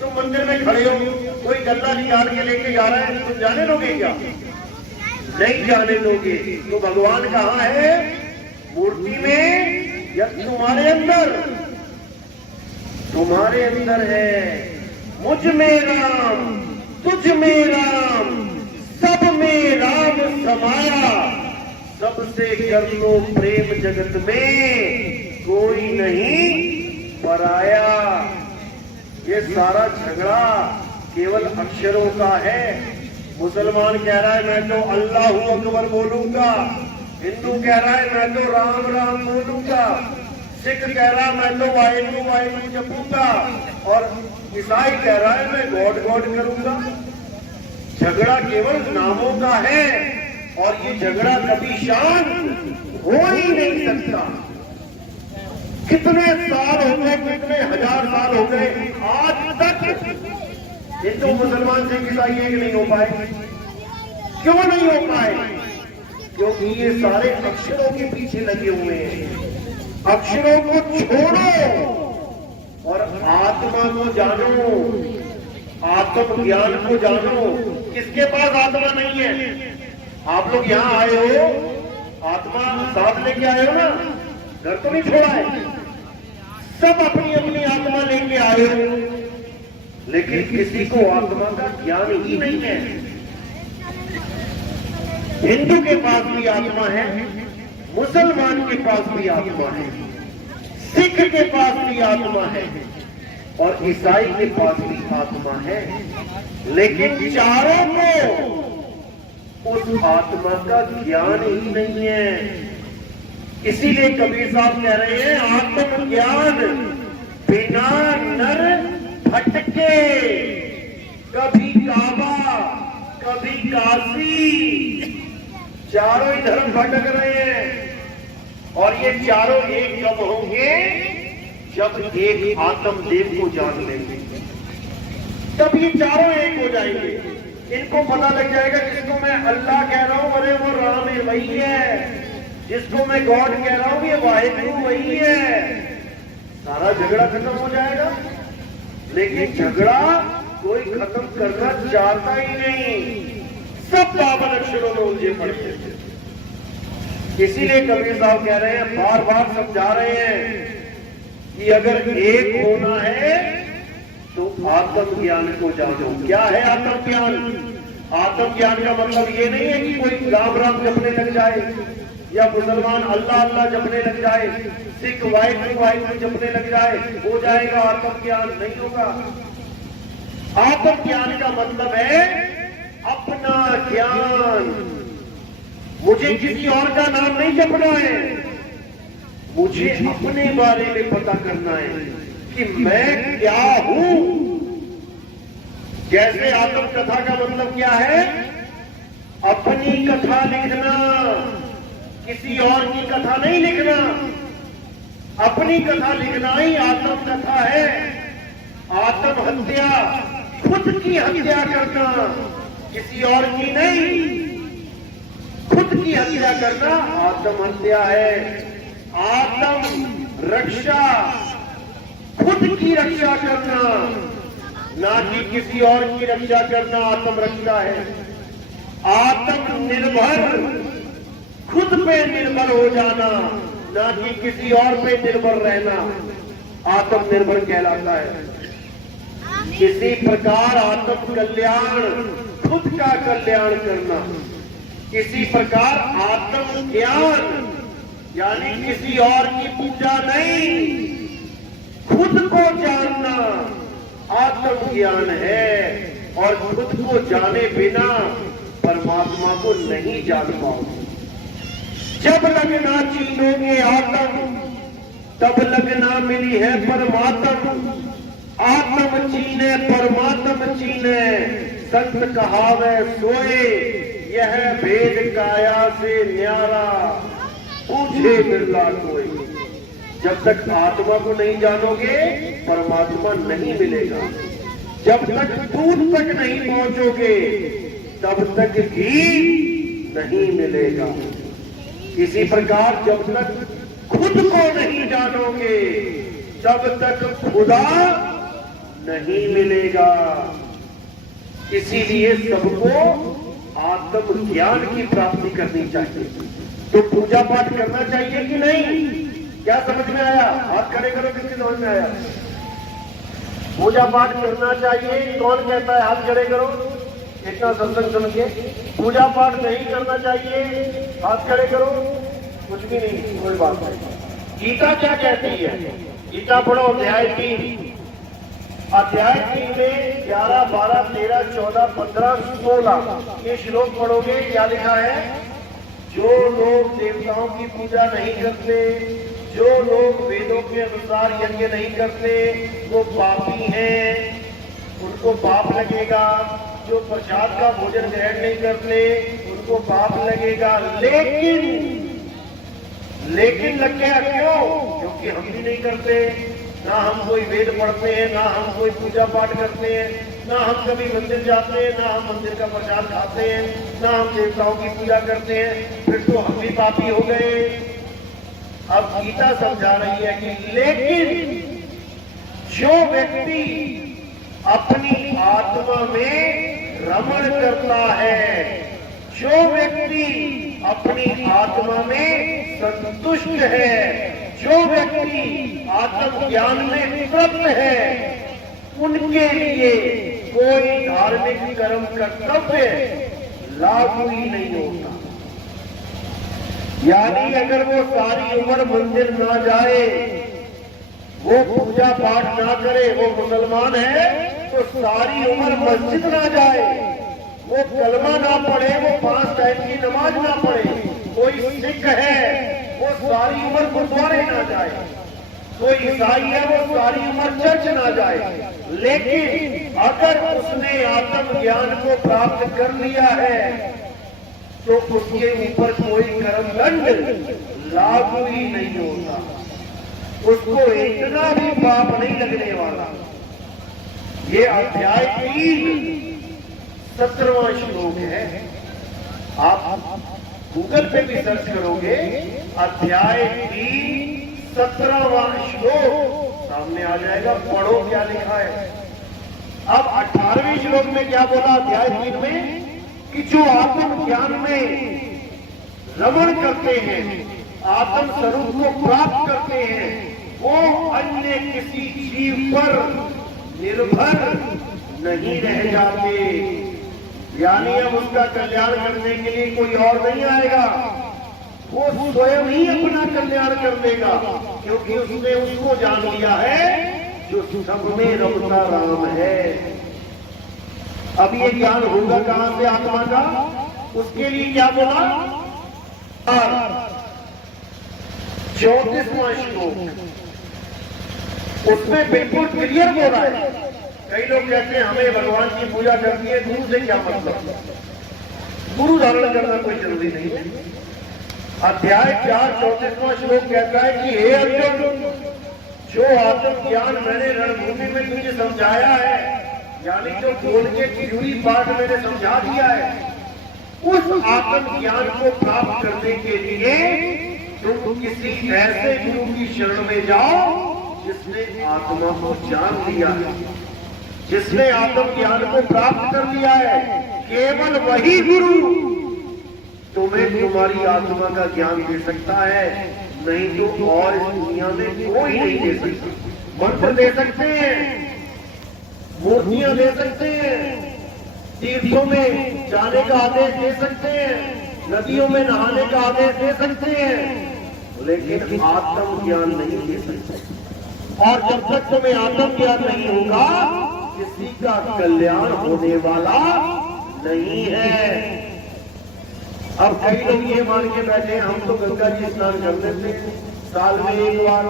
तुम मंदिर में खड़े हो, कोई गल्ला निकाल के लेके जा रहा है, तुम जाने दोगे क्या? नहीं जाने दोगे। तो भगवान कहाँ है? मूर्ति में या तुम्हारे अंदर? तुम्हारे अंदर है। मुझ में राम, तुझ में राम, सब में राम समाया, सबसे कर लो प्रेम जगत में, कोई नहीं पराया। ये सारा झगड़ा केवल अक्षरों का है। मुसलमान कह रहा है मैं तो अल्लाह अकबर बोलूंगा, हिंदू कह रहा है मैं तो राम राम बोलूंगा, सिख कह रहा है मैं तो वाहिगुरु वाहिगुरु जपूंगा, और ईसाई कह रहा है मैं गॉड गॉड करूंगा। झगड़ा केवल नामों का है, और ये झगड़ा कभी शांत हो ही नहीं सकता। कितने साल हो गए, कितने हजार साल हो गए, आज तक हिंदू मुसलमान सिख ईसाई एक नहीं हो पाए। क्यों नहीं हो पाए? क्योंकि ये सारे अक्षरों के पीछे लगे हुए हैं। अक्षरों को छोड़ो और आत्मा को जानो, आत्म ज्ञान को जानो। किसके पास आत्मा नहीं है? आप लोग यहाँ आए हो, आत्मा साथ लेके आए हो ना, घर तो नहीं छोड़ा है। सब अपनी अपनी आत्मा लेके आए हो, लेकिन किसी को आत्मा का ज्ञान ही नहीं है। हिंदू के पास भी आत्मा है, मुसलमान के पास भी आत्मा है, सिख के पास भी आत्मा है, और ईसाई के पास भी आत्मा है। लेकिन चारों को उस आत्मा का ज्ञान ही नहीं है। इसीलिए कबीर साहब कह रहे हैं आत्म ज्ञान बिना नर भटके, कभी काबा कभी काशी, चारों ही धर्म भटक रहे हैं। और ये चारों एक कब होंगे? जब एक आत्म देव को जान लेंगे, तब ये चारों एक हो जाएंगे। इनको पता लग जाएगा जिसको मैं अल्लाह कह रहा हूं अरे वो राम है वही है, जिसको मैं गॉड कह रहा हूं ये वाहिगुरु वही है। सारा झगड़ा खत्म हो जाएगा। लेकिन झगड़ा कोई खत्म करना चाहता ही नहीं, सब बाबर अक्षरों में उलझे पड़ते थे। इसीलिए कबीर साहब कह रहे हैं, बार बार समझा रहे हैं कि अगर एक होना है तो आत्म ज्ञान को जानो। क्या है आत्म ज्ञान? आत्म ज्ञान का मतलब ये नहीं है कि कोई राम राम जपने लग जाए, या मुसलमान अल्लाह अल्लाह जपने लग जाए, सिख वाहिगुरु वाहिगुरु जपने लग जाए, हो जाएगा आत्म ज्ञान। नहीं होगा। आत्म ज्ञान का मतलब है अपना ज्ञान। मुझे किसी और का नाम नहीं जपना है, मुझे अपने बारे में पता करना है कि मैं क्या हूं। जैसे आत्म कथा का मतलब क्या है? अपनी कथा लिखना, किसी और की कथा नहीं लिखना। अपनी कथा लिखना ही आत्म कथा है। आत्म हत्या, खुद की हत्या करना, किसी और की नहीं। खुद की हत्या करना आत्म हत्या है। आत्म रक्षा, खुद की रक्षा करना, ना कि किसी और की रक्षा करना आत्म रक्षा है। आत्म निर्भर, खुद पे निर्भर हो जाना, ना कि किसी और पे निर्भर रहना आत्मनिर्भर कहलाता है। किसी प्रकार आत्म कल्याण, खुद का कल्याण करना, किसी प्रकार आत्म ज्ञान यानी किसी और की पूजा नहीं, खुद को जानना आत्म ज्ञान है। और खुद को जाने बिना परमात्मा को नहीं जान पाओगे। जब लगना चीनोगे आत्म, तब लगना मिली है परमात्म। आत्म चीने परमात्म चीने, संत कहावे सोए, यह भेद काया से न्यारा, पूछे बिरला कोई। जब तक आत्मा को नहीं जानोगे परमात्मा नहीं मिलेगा। जब तक दूध तक नहीं पहुंचोगे तब तक घी नहीं मिलेगा। इसी प्रकार जब तक खुद को नहीं जानोगे तब तक खुदा नहीं मिलेगा। इसीलिए सबको आत्म ज्ञान की प्राप्ति करनी चाहिए। तो पूजा पाठ करना चाहिए कि नहीं? क्या समझ में आया? हाथ खड़े करो, किसकी समझ में आया? पूजा पाठ करना चाहिए। कौन कहता है? हाथ खड़े करो। इतना सत्संग सुन के पूजा पाठ नहीं करना चाहिए, हाथ खड़े करो। कुछ भी नहीं, कोई बात नहीं। गीता क्या कहती है? गीता पढ़ो, अध्याय 3। अध्याय 3 में 11, 12, 13, 14, 15, 16 ये श्लोक पढ़ोगे। क्या लिखा है? जो लोग देवताओं की पूजा नहीं करते, जो लोग वेदों के अनुसार यज्ञ नहीं करते, वो पापी हैं, उनको पाप लगेगा। जो प्रसाद का भोजन ग्रहण नहीं करते उनको पाप लगेगा। लेकिन लग गया क्यों? क्योंकि हम भी नहीं करते। ना हम कोई वेद पढ़ते हैं, ना हम कोई पूजा पाठ करते हैं, ना हम कभी मंदिर जाते हैं, ना हम मंदिर का प्रसाद खाते हैं, ना हम देवताओं की पूजा करते हैं। फिर तो हम भी पापी हो गए। अब गीता समझा रही है कि लेकिन जो व्यक्ति अपनी आत्मा में रमण करता है, जो व्यक्ति अपनी आत्मा में संतुष्ट है, जो व्यक्ति आत्म ज्ञान में तृप्त है, उनके लिए कोई धार्मिक कर्म कर्तव्य लागू ही नहीं होता। यानी अगर वो सारी उम्र मंदिर ना जाए, वो पूजा पाठ ना करे, वो मुसलमान है तो सारी उम्र मस्जिद ना जाए, वो कलमा ना पढ़े, वो 5 टाइम की नमाज ना पढ़े, कोई सिख है वो सारी उम्र गुरुद्वारे ना जाए, कोई ईसाई है वो सारी उम्र चर्च ना जाए, लेकिन अगर उसने आत्म ज्ञान को प्राप्त कर लिया है तो उसके ऊपर कोई कर्मदंड लागू ही नहीं होता। उसको इतना भी पाप नहीं लगने वाला। ये अध्याय 3 17वां श्लोक है। आप गूगल पे भी सर्च करोगे, अध्याय 3 17वां श्लोक सामने आ जाएगा। पढ़ो क्या लिखा है। अब 18वें श्लोक में क्या बोला अध्याय 3 में? कि जो आत्म ज्ञान में रमण करते हैं, आत्म स्वरूप को प्राप्त करते हैं, वो अन्य किसी जीव पर निर्भर नहीं रह जाते। यानी अब उसका कल्याण करने के लिए कोई और नहीं आएगा, वो स्वयं ही अपना कल्याण कर देगा, क्योंकि उसने उसको जान लिया है जो सब में रमता राम है। अब ये ज्ञान होगा कहां से आत्मा का? उसके लिए क्या बोला? 34वां श्लोक उसमें बिल्कुल क्लियर बोला है। कई लोग कहते हैं हमें भगवान की पूजा करनी है, गुरु से क्या मतलब? गुरु धारण करना कोई जरूरी नहीं है। अध्याय 4 34वां श्लोक कहता है कि हे अर्जुन, जो आत्म ज्ञान मैंने रणभूमि में तुझे समझाया है, यानी जो बोल के थ्योरी पार्ट मैंने समझा दिया है, उस आत्म ज्ञान को प्राप्त करने के लिए तुम किसी ऐसे गुरु की शरण में जाओ जिसने आत्मा को जान लिया है, जिसने आत्म ज्ञान को प्राप्त कर लिया है। केवल वही गुरु तुम्हें तुम्हारी आत्मा का ज्ञान दे सकता है। नहीं तो और इस दुनिया में कोई नहीं दे सकता। मंत्र दे सकते हैं, मूर्तियां दे सकते हैं, तीर्थों में जाने का आदेश दे सकते हैं, नदियों में नहाने का आदेश दे सकते हैं, लेकिन आत्म ज्ञान नहीं दे सकते। और जब तक तुम्हें आत्म ज्ञान नहीं होगा, किसी का कल्याण होने वाला नहीं है। अब कई लोग ये मान के बैठे, हम तो गंगा जी स्नान कर लेते हैं साल में एक बार,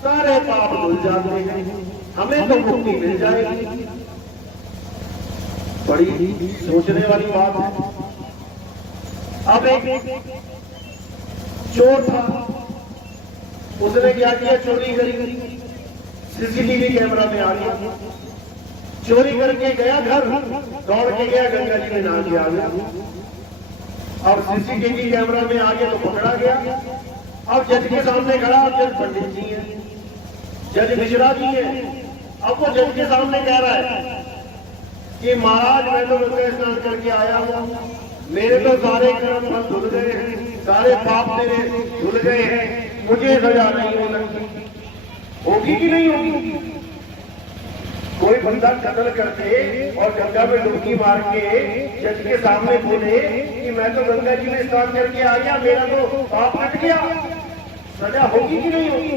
सारे पाप धुल जाते हैं, हमें तो मुक्ति मिल जाएगी। बड़ी सोचने वाली बात है। अब एक चोर था, उसने क्या किया, चोरी करी, सीसीटीवी कैमरा में आ गया, चोरी करके गया घर, दौड़ के गया गंगा जी में नहा के आ गया। अब सीसीटीवी कैमरा में आ गया तो पकड़ा गया। अब जज के सामने खड़ा, जज पंडित जी है, जज मिश्रा जी है। अब वो जज के सामने कह रहा है कि महाराज मैं तो गंगा स्नान करके आया हूँ, मेरे तो सारे कर्म फल धुल गए हैं, सारे पाप मेरे धुल गए हैं, मुझे सजा नहीं हो सकती। होगी कि नहीं होगी? कोई बंदा कत्ल करके और गंगा में डुबकी मार के जज के सामने बोले कि मैं तो गंगा जी में स्नान करके आ गया, मेरा तो पाप हट गया, सजा होगी कि नहीं होगी?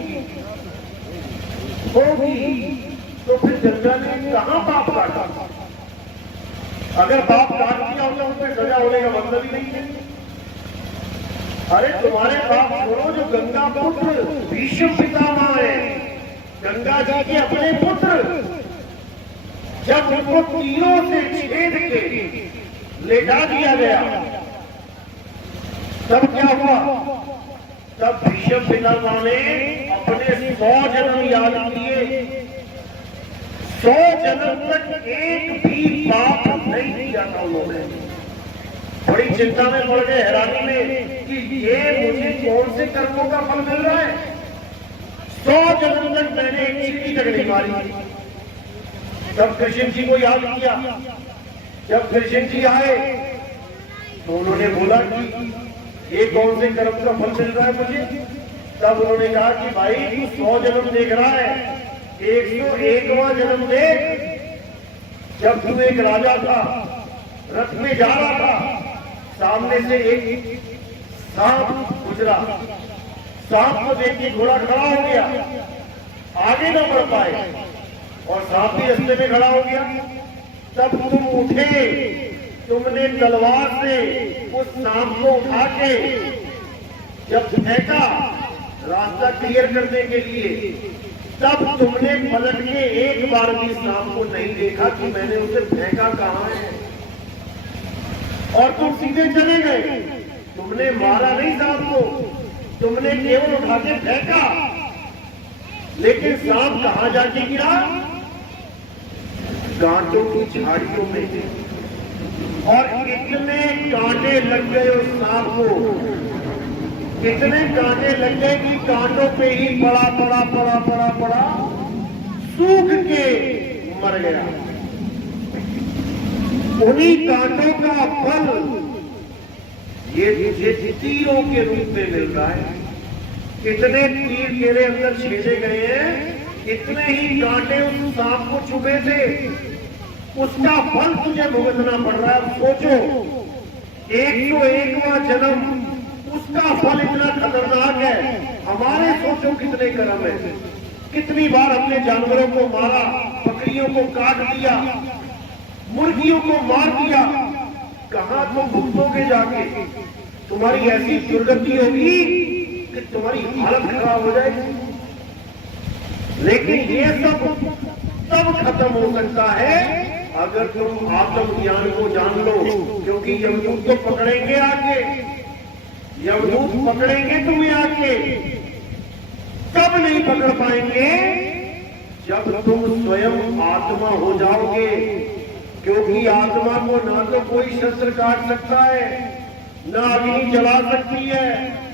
होगी। तो फिर गंगा ने कहां पाप काटा? अगर पाप काट दिया होता तो उसमें सजा होने का मतलब ही नहीं है। अरे तुम्हारे पाप छोड़ो, जो गंगा पुत्र भीष्म पितामह है, गंगा जी के अपने पुत्र, जब उनको तीरों से छेद के लेटा दिया गया, तब क्या हुआ? तब भीष्म पितामह ने अपने 100 जन्म याद किए, 100 जन्म तक एक भी पाप नहीं किया था उन्होंने। बड़ी चिंता में पड़ गए, हैरानी में कि ये मुझे कौन से कर्मों का फल मिल रहा है। 100 जन्म तक मैंने एक चीटी तक नहीं मारी। जब कृष्ण जी को याद किया, जब कृष्ण जी आए तो उन्होंने बोला कि ये कौन से कर्म का फल मिल रहा है मुझे। तब उन्होंने कहा कि भाई तू 100 जन्म देख रहा है, 101वां जन्म देख। जब तू एक राजा था, रथ में जा रहा था, सामने से एक सांप गुजरा, सांप को देख के घोड़ा खड़ा हो गया, आगे न बढ़ पाए और सांप भी रास्ते में खड़ा हो गया। तब तुम उठे, तुमने तलवार से उस सांप को उठा के जब फेंका रास्ता क्लियर करने के लिए, तब तुमने पलट के एक बार भी सांप को नहीं देखा कि मैंने उसे फेंका कहां है, और तुम सीधे चले गए। तुमने मारा नहीं सांप को, तुमने केवल उठा के फेंका। लेकिन सांप कहां जाके गिरा? कांटों की झाड़ियों में, और इतने कांटे लग गए उस सांप को, इतने कांटे लग गए कि कांटों पे ही पड़ा पड़ा पड़ा पड़ा पड़ा सूख के मर गया। उन्हीं कांटों का फल ये तुझे तीरों के रूप में मिल रहा है। कितने तीर तेरे अंदर छेदे गए हैं, इतने ही कांटे उस सांप को चुभे थे, उसका फल तुझे भुगतना पड़ रहा है। सोचो, 101वां जन्म, उसका फल इतना खतरनाक है। हमारे सोचो कितने कर्म है, कितनी बार हमने जानवरों को मारा, बकरियों को काट दिया, मुर्गियों को मार दिया। कहां तुम भुगतोगे जाके? तुम्हारी ऐसी दुर्गति होगी कि तुम्हारी हालत खराब हो जाएगी। लेकिन ये सब तब खत्म हो सकता है अगर तुम आत्म ज्ञान को जान लो, क्योंकि यमदूत तो पकड़ेंगे आके, यमदूत पकड़ेंगे तुम्हें आके। कब नहीं पकड़ पाएंगे? जब तुम स्वयं आत्मा हो जाओगे, क्योंकि आत्मा को ना तो कोई शस्त्र काट सकता है, ना अग्नि जला सकती है,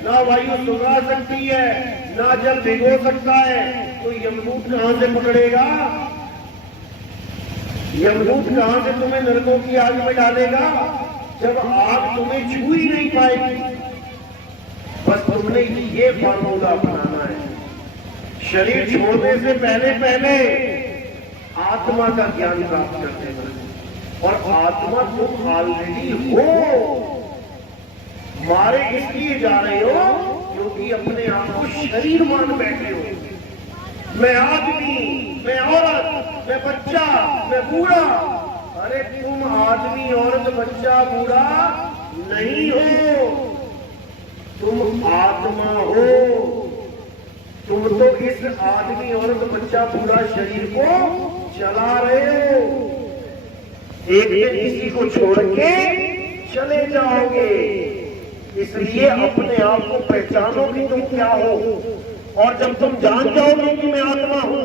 ना वायु सुखा सकती है, ना जल भिगो सकता है। तो यमदूत कहां से पकड़ेगा? यमदूत कहां से तुम्हें नरकों की आग में डालेगा, जब आग तुम्हें छू ही नहीं पाएगी। बस तुमने ये फार्मूला अपनाना है। शरीर छोड़ने से पहले पहले आत्मा का ज्ञान प्राप्त कर देना है। और आत्मा तुम ऑलरेडी हो। मारे इसलिए जा रहे हो क्योंकि अपने आप को शरीर मान बैठे हो। मैं आदमी, मैं औरत, मैं बच्चा, मैं बूढ़ा। अरे तुम आदमी, औरत, बच्चा, बूढ़ा नहीं हो, तुम आत्मा हो। तुम तो इस आदमी, औरत, बच्चा, बूढ़ा शरीर को चला रहे हो। एक दिन इसी को छोड़ के चले जाओगे। इसलिए अपने आप को पहचानो कि तुम क्या हो। और जब तुम जान जाओगे कि मैं आत्मा हूं,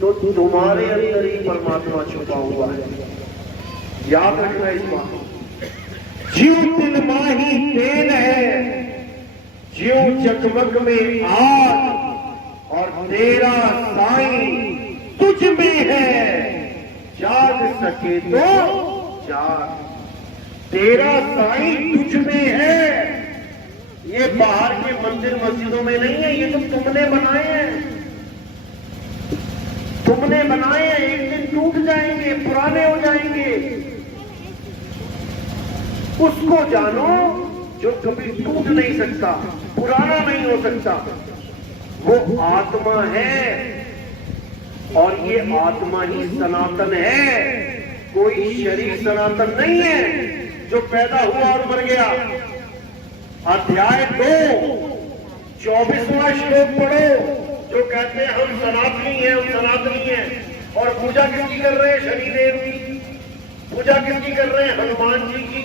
तो तुम्हारे अंदर ही परमात्मा छुपा हुआ है। याद रखना इस बात को। जीव तिल माही तेल है, जीव जगमग में आग, और तेरा साईं तुझ में है। जाग सके तो जाग, तेरा साईं तुझ में है। ये बाहर के मंदिर मस्जिदों में नहीं है, ये तो तुमने बनाए हैं। तुमने बनाए हैं, एक दिन टूट जाएंगे, पुराने हो जाएंगे। उसको जानो जो कभी टूट नहीं सकता, पुराना नहीं हो सकता। वो आत्मा है, और ये आत्मा ही सनातन है। कोई शरीर सनातन नहीं है जो पैदा हुआ और मर गया। अध्याय 2 24वां श्लोक पढ़ो, जो कहते हैं हम सनातनी हैं, हम सनातनी हैं। और पूजा किसकी कर रहे हैं? शनिदेव की। पूजा किसकी कर रहे हैं? हनुमान जी की।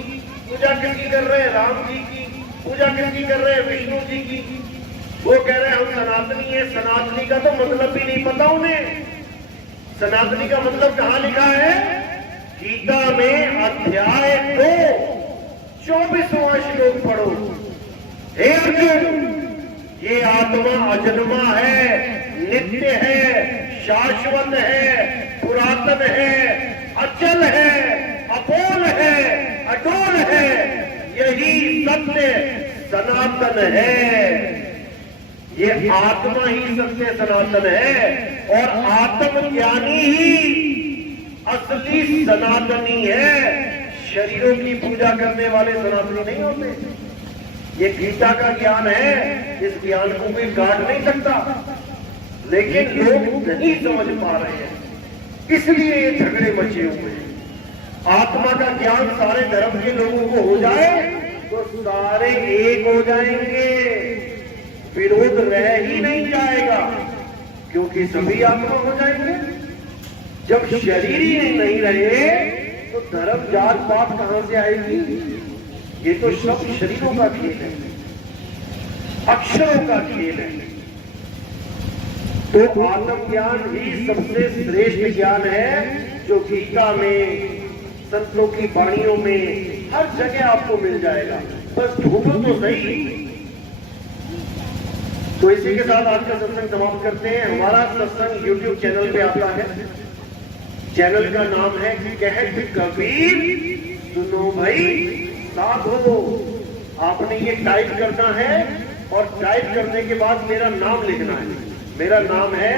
पूजा किसकी कर रहे हैं? राम जी की। पूजा किसकी कर रहे हैं? विष्णु जी की। वो कह रहे हैं हम सनातनी हैं। सनातनी का तो मतलब भी नहीं पता उन्हें। सनातनी का मतलब कहां लिखा है? गीता में अध्याय 2 24वां श्लोक पढ़ो। हे अर्जुन, ये आत्मा अजन्मा है, नित्य है, शाश्वत है, पुरातन है, अचल है, अपोल है, अटोल है। यही सत्य सनातन है। ये आत्मा ही सत्य सनातन है। और आत्मज्ञानी ही असली सनातनी है। शरीरों की पूजा करने वाले सनातनी नहीं होते। ये गीता का ज्ञान है, इस ज्ञान को कोई काट नहीं सकता। लेकिन लोग नहीं समझ पा रहे हैं, इसलिए ये झगड़े मचे हुए हैं। आत्मा का ज्ञान सारे धर्म के लोगों को हो जाए तो सारे एक हो जाएंगे, विरोध रह ही नहीं जाएगा, क्योंकि सभी आत्मा हो जाएंगे। जब शरीर ही नहीं रहे तो धर्म जात पात कहां से आएगी? ये तो सब शरीरों का खेल है, अक्षरों का खेल है। तो आत्मज्ञान ही सबसे श्रेष्ठ ज्ञान है, जो गीता में, संतों की वाणियों में, हर जगह आपको मिल जाएगा। बस ढूंढो तो सही। तो इसी के साथ आज का सत्संग समाप्त करते हैं। हमारा सत्संग YouTube चैनल पे आता है। चैनल का नाम है कहत कबीर सुनो भाई साधो। आपने ये टाइप करना है, और टाइप करने के बाद मेरा नाम लिखना है। मेरा नाम है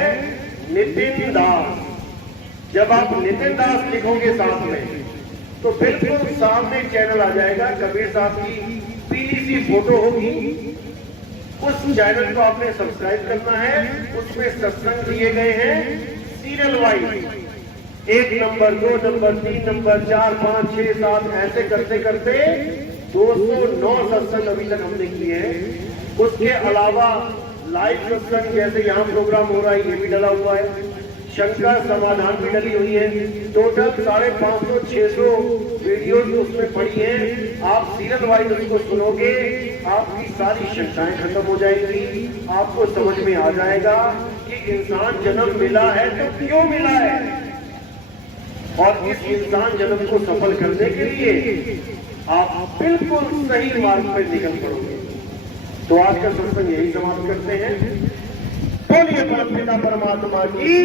नितिन दास। जब आप नितिन दास लिखोगे साथ में, तो बिल्कुल सामने चैनल आ जाएगा। कबीर साहब की पीली सी फोटो होगी। उस चैनल को आपने सब्सक्राइब करना है। उसमें सत्संग दिए गए हैं serial wise, 1 number, 2 number, 3 number, 4, 5, 6, 7 ऐसे करते करते 209 सत्संग अभी तक हमने किए हैं। उसके अलावा लाइव सत्संग, जैसे यहाँ प्रोग्राम हो रहा है, ये भी डला हुआ है। शंकर समाधान भी डली हुई है। टोटल 550 600 वीडियो उसमें पड़ी है। आप सीरियल वाइज उसको सुनोगे, आपकी सारी शंकाएं खत्म हो जाएंगी। आपको समझ में आ जाएगा कि इंसान जन्म मिला है तो क्यों मिला है, और इस इंसान जन्म को सफल करने के लिए आप बिल्कुल सही मार्ग पर निकल पड़ोगे। तो आज का सत्संग यही समाप्त करते हैं। बोलिए परमपिता परमात्मा की,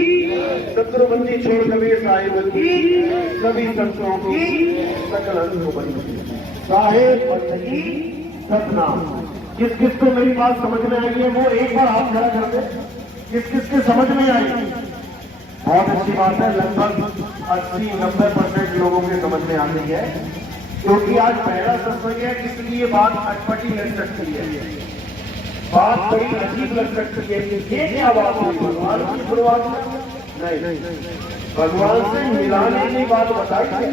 सत्रबंदी छोड़ कबीर साहिब की, सभी संतों की, सकल अंशों की, साहेब की सतनाम। किस किस को मेरी बात समझ में आई है वो एक बार हाथ खड़ा कर दे। किस किस के समझ में आई? बहुत अच्छी बात है, लगभग 80-90% लोगों के समझ में आ गई है, क्योंकि आज पहला सत्संग है, इसलिए बात अटपटी लग सकती है, बात बड़ी अजीब लग सकती है कि ये क्या बात हुई, भगवान की शुरुआत नहीं, भगवान से मिलाने की बात बताई है।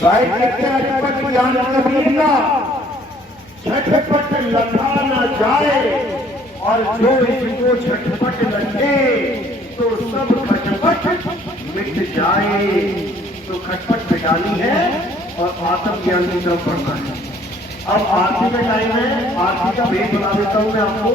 शायद कहते हैं अटपट ज्ञान कबीर का झटपट लखा न जाए, और जो इसको झटपट लगे तो सब खटपट मिट जाए। तो खटपट मिटानी है और आत्मज्ञान की तरफ बढ़ना है। अब आरती में टाइम है, आरती का भेद बता देता हूं मैं आपको।